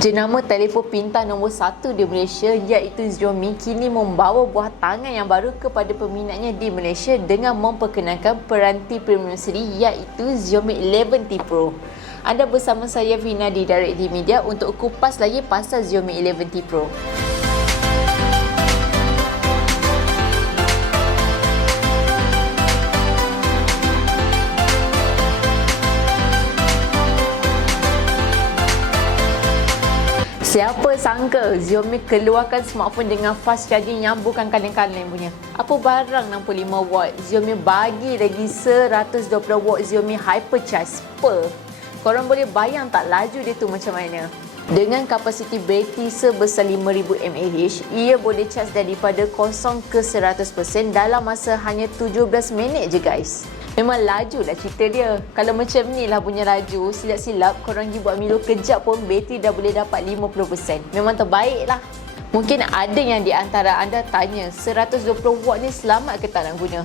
Jenama telefon pintar nombor 1 di Malaysia iaitu Xiaomi kini membawa buah tangan yang baru kepada peminatnya di Malaysia dengan memperkenalkan peranti premium seri iaitu Xiaomi 11T Pro. Anda bersama saya Vina di DirectDMedia untuk kupas lagi pasal Xiaomi 11T Pro. Siapa sangka Xiaomi keluarkan smartphone dengan fast charging yang bukan kaleng-kaleng punya. Apa barang 65 watt, Xiaomi bagi lagi 120 watt Xiaomi Hypercharge per. Korang boleh bayang tak laju dia tu macam mana? Dengan kapasiti bateri sebesar 5000 mAh, ia boleh charge daripada 0 ke 100% dalam masa hanya 17 minit je guys. Memang laju lah cerita dia. Kalau macam ni lah punya laju, silap-silap korang pergi buat Milo kejap pun bateri dah boleh dapat 50%. Memang terbaik lah. Mungkin ada yang di antara anda tanya, 120 watt ni selamat ke tak nak guna?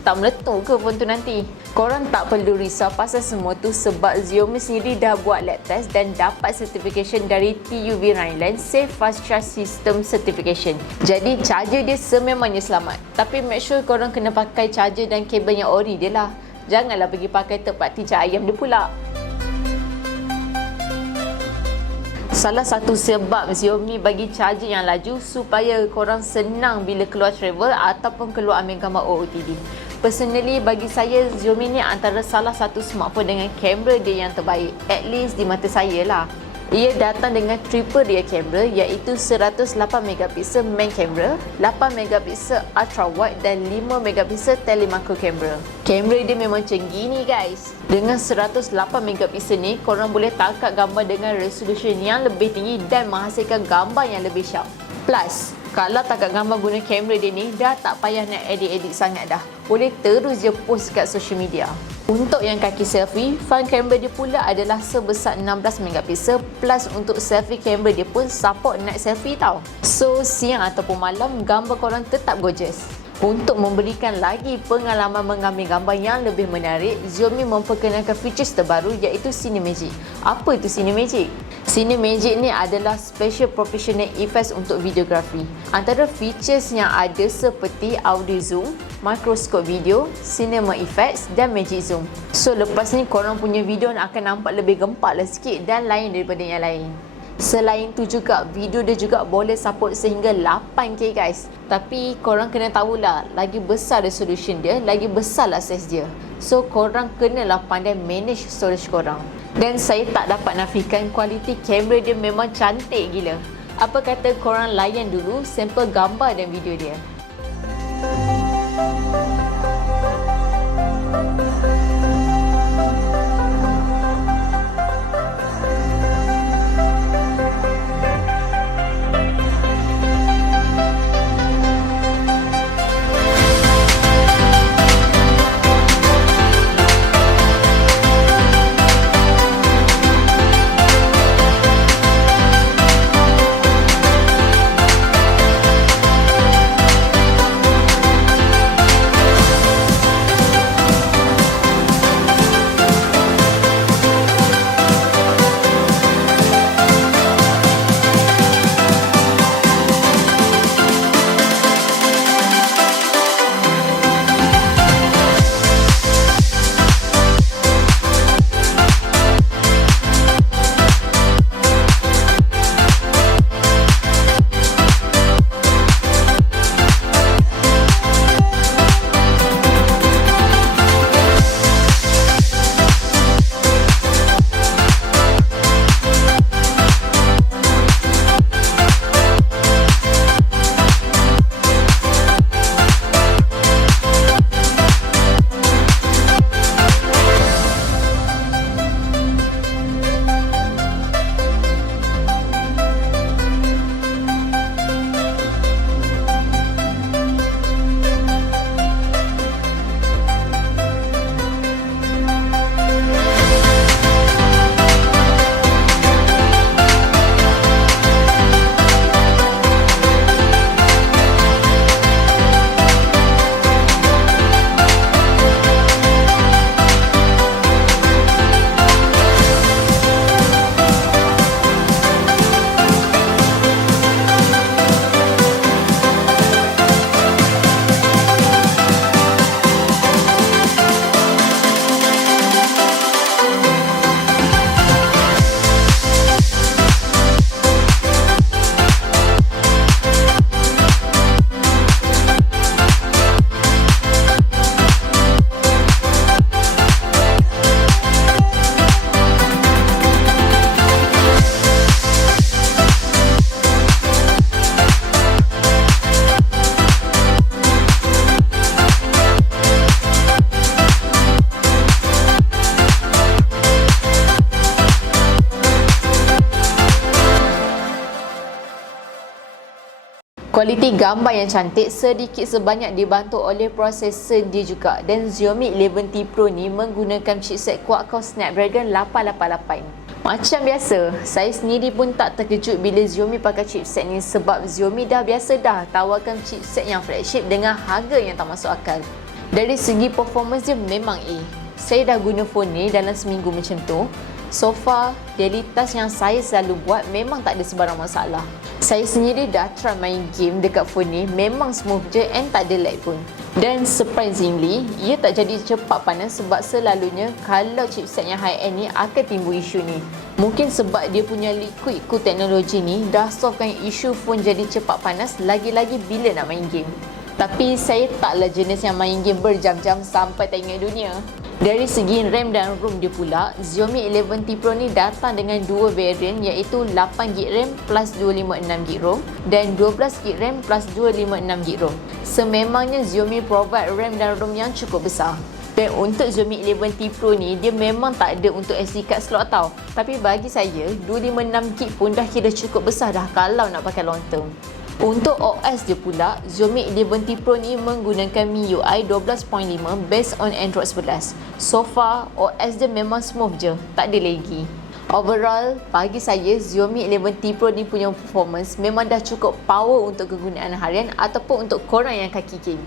Tak meletup ke phone tu nanti? Korang tak perlu risau pasal semua tu sebab Xiaomi sendiri dah buat lab test dan dapat certification dari TUV Rhineland Safe Fast Charge System Certification. Jadi charger dia sememangnya selamat. Tapi make sure korang kena pakai charger dan kabel yang ori dia lah. Janganlah pergi pakai third party cat ayam dia pula. Salah satu sebab Xiaomi bagi charger yang laju supaya korang senang bila keluar travel ataupun keluar ambil gambar OOTD. Personally bagi saya Xiaomi ni antara salah satu smartphone dengan kamera dia yang terbaik, at least di mata saya lah. Ia datang dengan triple rear camera iaitu 108MP main camera, 8MP ultra wide dan 5MP telemacro camera. Kamera dia memang canggih ni guys. Dengan 108MP ni korang boleh tangkap gambar dengan resolution yang lebih tinggi dan menghasilkan gambar yang lebih sharp. Plus, kalau tangkap gambar guna kamera dia ni dah tak payah nak edit-edit sangat dah. Boleh terus je post kat social media. Untuk yang kaki selfie, front camera dia pula adalah sebesar 16MP plus untuk selfie camera dia pun support night selfie tau. So, siang ataupun malam gambar korang tetap gorgeous. Untuk memberikan lagi pengalaman mengambil gambar yang lebih menarik, Xiaomi memperkenalkan features terbaru iaitu Cine Magic. Apa itu Cine Magic? Cine Magic ni adalah special professional effects untuk videografi. Antara features yang ada seperti audio zoom, microscope video, cinema effects dan magic zoom. So lepas ni korang punya video akan nampak lebih gempak lah sikit dan lain daripada yang lain. Selain tu juga, video dia juga boleh support sehingga 8K guys. Tapi korang kena tahulah, lagi besar resolution dia, lagi besar lah size dia. So korang kenalah pandai manage storage korang. Dan saya tak dapat nafikan kualiti kamera dia memang cantik gila. Apa kata korang layan dulu sampel gambar dan video dia. Kualiti gambar yang cantik sedikit sebanyak dibantu oleh prosesor dia juga, dan Xiaomi 11T Pro ni menggunakan chipset Quad-Core Snapdragon 888. Macam biasa, saya sendiri pun tak terkejut bila Xiaomi pakai chipset ni sebab Xiaomi dah biasa dah tawarkan chipset yang flagship dengan harga yang tak masuk akal. Dari segi performance dia memang A. Saya dah guna phone ni dalam seminggu macam tu. So far, daily task yang saya selalu buat memang tak ada sebarang masalah. Saya sendiri dah try main game dekat phone ni, memang smooth je and tak ada lag pun. Dan surprisingly, ia tak jadi cepat panas sebab selalunya kalau chipset yang high-end ni akan timbul isu ni. Mungkin sebab dia punya liquid cool teknologi ni dah solvekan isu phone jadi cepat panas lagi-lagi bila nak main game. Tapi saya taklah jenis yang main game berjam-jam sampai tak ingat dunia. Dari segi RAM dan ROM dia pula, Xiaomi 11T Pro ni datang dengan dua variant iaitu 8GB RAM plus 256GB ROM dan 12GB RAM plus 256GB ROM. Sememangnya Xiaomi provide RAM dan ROM yang cukup besar. Dan untuk Xiaomi 11T Pro ni, dia memang tak ada untuk SD card slot tau. Tapi bagi saya, 256GB pun dah kira cukup besar dah kalau nak pakai long term. Untuk OS dia pula, Xiaomi 11T Pro ni menggunakan MIUI 12.5 based on Android 11. So far, OS dia memang smooth je, tak ada lagi. Overall, bagi saya, Xiaomi 11T Pro ni punya performance memang dah cukup power untuk kegunaan harian ataupun untuk korang yang kaki game.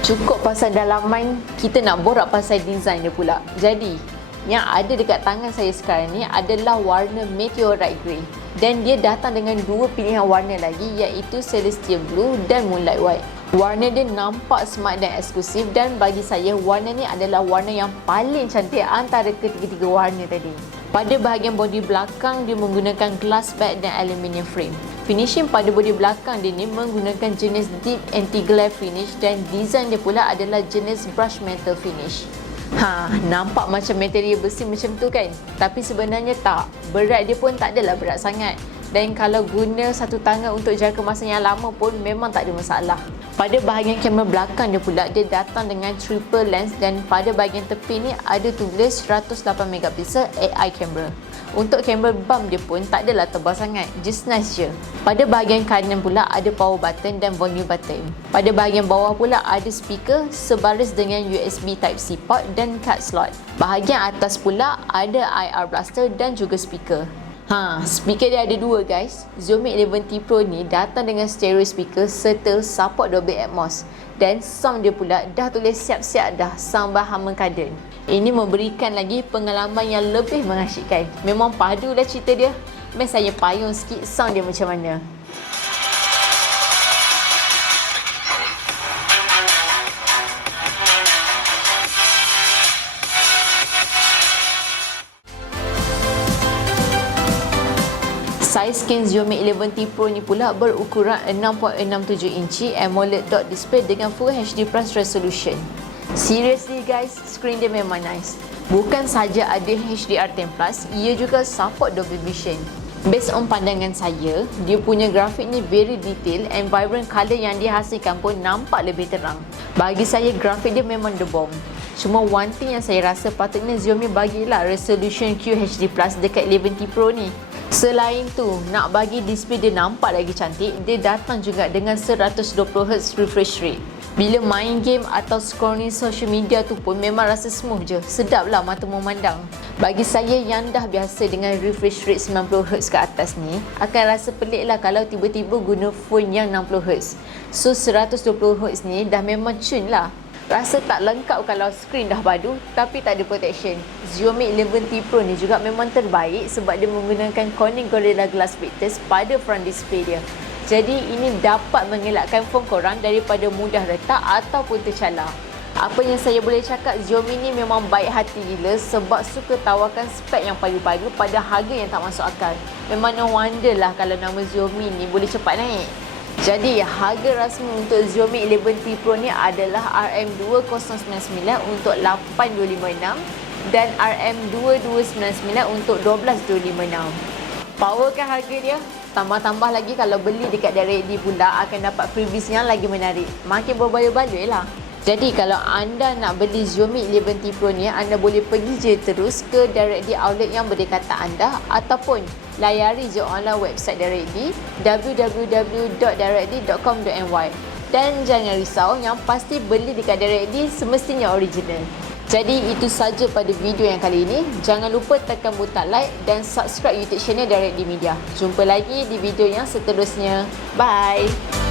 Cukup pasal dalaman, kita nak borak pasal design dia pula. Jadi, yang ada dekat tangan saya sekarang ni adalah warna Meteorite Grey. Dan dia datang dengan dua pilihan warna lagi iaitu Celestial Blue dan Moonlight White. Warna dia nampak smart dan eksklusif dan bagi saya warna ni adalah warna yang paling cantik antara ketiga-tiga warna tadi. Pada bahagian bodi belakang dia menggunakan glass back dan aluminium frame. Finishing pada bodi belakang dia ni menggunakan jenis deep anti-glare finish dan design dia pula adalah jenis brush metal finish. Nampak macam material besi macam tu kan? Tapi sebenarnya tak. Berat dia pun tak adalah berat sangat. Dan kalau guna satu tangan untuk jangka masa yang lama pun memang tak ada masalah. Pada bahagian kamera belakang dia pula, dia datang dengan triple lens dan pada bahagian tepi ni ada tulis 108MP AI camera. Untuk kamera bump dia pun tak adalah tebal sangat, just nice je. Pada bahagian kanan pula ada power button dan volume button. Pada bahagian bawah pula ada speaker sebaris dengan USB Type-C port dan card slot. Bahagian atas pula ada IR blaster dan juga speaker. Speaker dia ada dua guys. Xiaomi 11T Pro ni datang dengan stereo speaker serta support Dolby Atmos. Dan sound dia pula dah tulis siap-siap dah sound Bahama Garden. Ini memberikan lagi pengalaman yang lebih mengasyikkan. Memang padulah cerita dia. Mesti saya payung sikit sound dia macam mana. Saiz skrin Xiaomi 11T Pro ni pula berukuran 6.67 inci AMOLED dot display dengan Full HD Plus resolution. Seriously guys, skrin dia memang nice. Bukan saja ada HDR10+, ia juga support Dolby Vision. Based on pandangan saya, dia punya grafik ni very detail and vibrant colour yang dihasilkan pun nampak lebih terang. Bagi saya, grafik dia memang the bomb. Cuma one thing yang saya rasa patutnya Xiaomi bagilah resolution QHD+ dekat 11T Pro ni. Selain tu, nak bagi display dia nampak lagi cantik, dia datang juga dengan 120Hz refresh rate. Bila main game atau scrolling social media tu pun memang rasa smooth je, sedaplah mata memandang. Bagi saya yang dah biasa dengan refresh rate 90Hz ke atas ni, akan rasa pelik lah kalau tiba-tiba guna phone yang 60Hz. So 120Hz ni dah memang cun lah. Rasa tak lengkap kalau skrin dah padu tapi tak ada protection. Xiaomi 11T Pro ni juga memang terbaik sebab dia menggunakan Corning Gorilla Glass Victus pada front display dia. Jadi ini dapat mengelakkan phone korang daripada mudah retak ataupun tercalar. Apa yang saya boleh cakap, Xiaomi ni memang baik hati gila sebab suka tawarkan spek yang padu-padu pada harga yang tak masuk akal. Memang no wonder lah kalau nama Xiaomi ni boleh cepat naik. Jadi harga rasmi untuk Xiaomi 11T Pro ni adalah RM2099 untuk 8256 dan RM2299 untuk 12256. Powerkan harga dia. Tambah-tambah lagi kalau beli dekat DirectD pula akan dapat freebies yang lagi menarik. Makin berbaloi-baloi lah. Jadi kalau anda nak beli Xiaomi 11T Pro ni, anda boleh pergi je terus ke DirectD outlet yang berdekatan anda ataupun layari je online website DirectD www.directd.com.my. Dan jangan risau, yang pasti beli dekat DirectD semestinya original. Jadi itu saja pada video yang kali ini. Jangan lupa tekan butang like dan subscribe YouTube channel DirectDMedia. Jumpa lagi di video yang seterusnya. Bye!